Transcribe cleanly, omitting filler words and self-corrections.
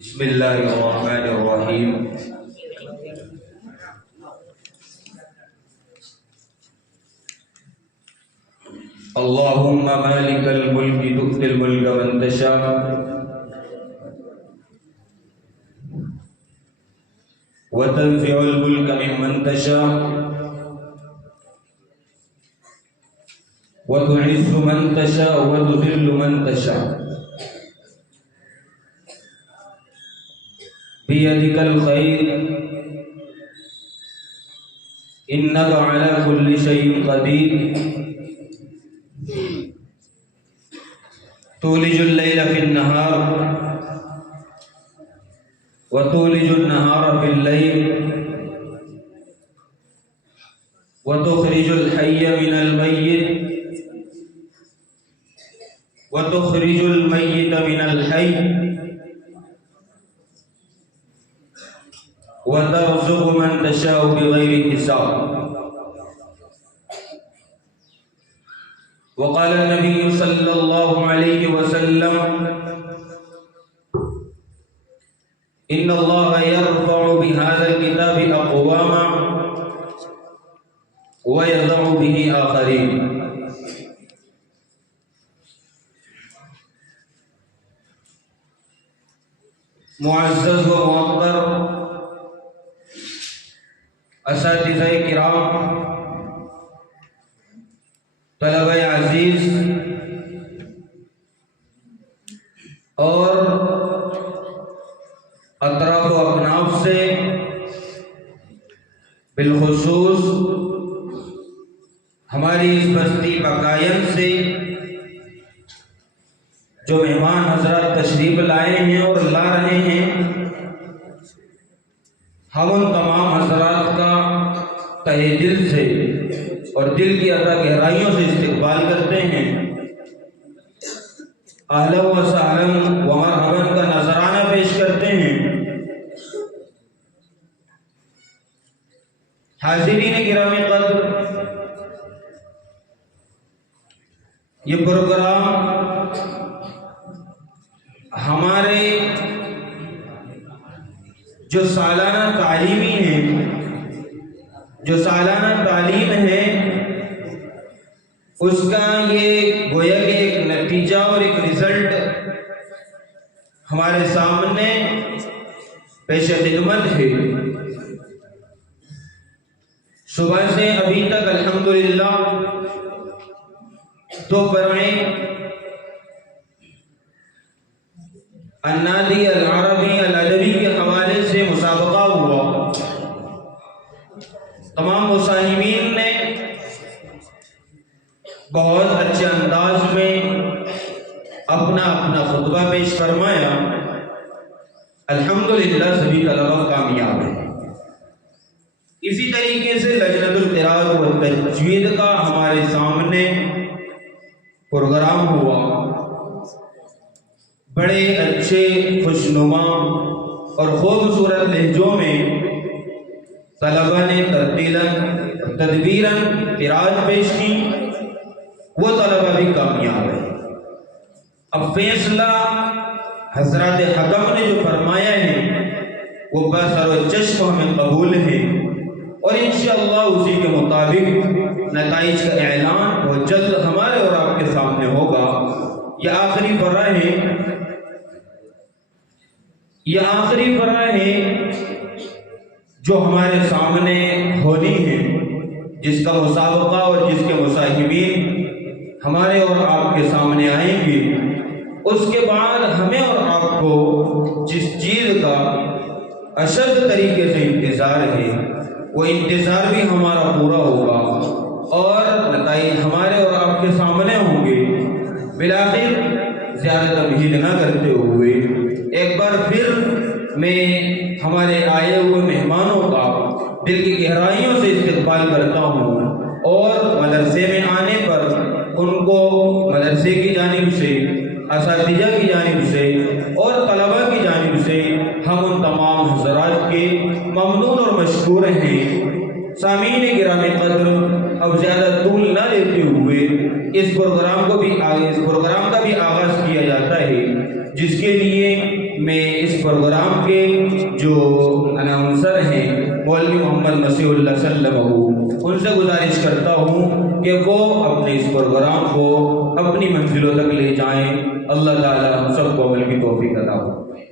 بسم اللہ الرحمن الرحیم۔ اللہم مالک الملک تؤتی الملک من تشاء وتنزع الملک ممن تشاء وتعز من تشاء وتذل من تشاء بيدك الخير إنك على كل شيء قدير تولج الليل في النهار وتولج النهار في الليل وتخرج الحي من الميت وتخرج الميت من الحي وترزق من تشاء بغير حساب۔ وقال النبي صلى الله عليه وسلم: إن الله يرفع بهذا الكتاب أقواما ويضع به آخرين۔ معزز و معطر اساتذہ کرام، طلبہ عزیز اور اطراف و اکناف سے بالخصوص ہماری اس بستی بقائن سے جو مہمان حضرات تشریف لائے ہیں اور لا رہے ہیں، ہم ان تمام حضرات کا تہہ دل سے اور دل کی عطا گہرائیوں سے استقبال کرتے ہیں۔ اہلا و سہلا و مرحبا کا نذرانہ پیش کرتے ہیں۔ حاضرین گرامی قدر، یہ پروگرام ہمارے جو سالانہ تعلیم ہے اس کا یہ گویا کہ ایک نتیجہ اور ایک رزلٹ ہمارے سامنے پیش خدمت ہے۔ صبح سے ابھی تک الحمدللہ دو فرعیں النادی العربی الادبی کے حوالے سے مسابقہ ہوا۔ تمام مصاحبین نے بہت اچھے انداز میں اپنا خطبہ پیش فرمایا۔ الحمدللہ سبھی طلبہ کامیاب ہیں۔ اسی طریقے سے لجنۃ القراءۃ و تجوید کا ہمارے سامنے پروگرام ہوا۔ بڑے اچھے خوشنما اور خوبصورت لہجوں میں طلبہ نے ترتیلاً تدبیراً قرأت پیش کی، وہ طلبہ بھی کامیاب ہے۔ اب فیصلہ حضرات حکم نے جو فرمایا ہے وہ بسر و چشم ہمیں قبول ہے، اور انشاءاللہ اسی کے مطابق نتائج کا اعلان بہت جلد ہمارے اور آپ کے سامنے ہوگا۔ یہ آخری فرع ہے جو ہمارے سامنے ہونی ہے، جس کا مسابقہ اور جس کے مصاحبین ہمارے اور آپ کے سامنے آئیں گے۔ اس کے بعد ہمیں اور آپ کو جس چیز کا اشد طریقے سے انتظار ہے وہ انتظار بھی ہمارا پورا ہوگا اور نتائج ہمارے اور آپ کے سامنے ہوں گے۔ بالآخر زیادہ تمہید نہ کرتے ہوئے ایک بار پھر میں ہمارے آئے ہوئے مہمانوں کا دل کی گہرائیوں سے استقبال کرتا ہوں، اور مدرسے میں آنے پر ان کو مدرسے کی جانب سے، اساتذہ کی جانب سے اور طلبہ کی جانب سے ہم ان تمام حضرات کے ممنون اور مشکور ہیں۔ سامعین گرامی قدر، اب زیادہ طول نہ لیتے ہوئے اس پروگرام کا بھی آغاز کیا جاتا ہے، جس کے لیے میں اس پروگرام کے جو اناؤنسر ہیں مولوی محمد مسیح اللہ صلی اللہ علیہ وسلم، ان سے گزارش کرتا ہوں کہ وہ اپنے اس پروگرام کو اپنی منزلوں تک لے جائیں۔ اللہ تعالیٰ ہم سب کو عمل کی توفیق عطا فرمائے۔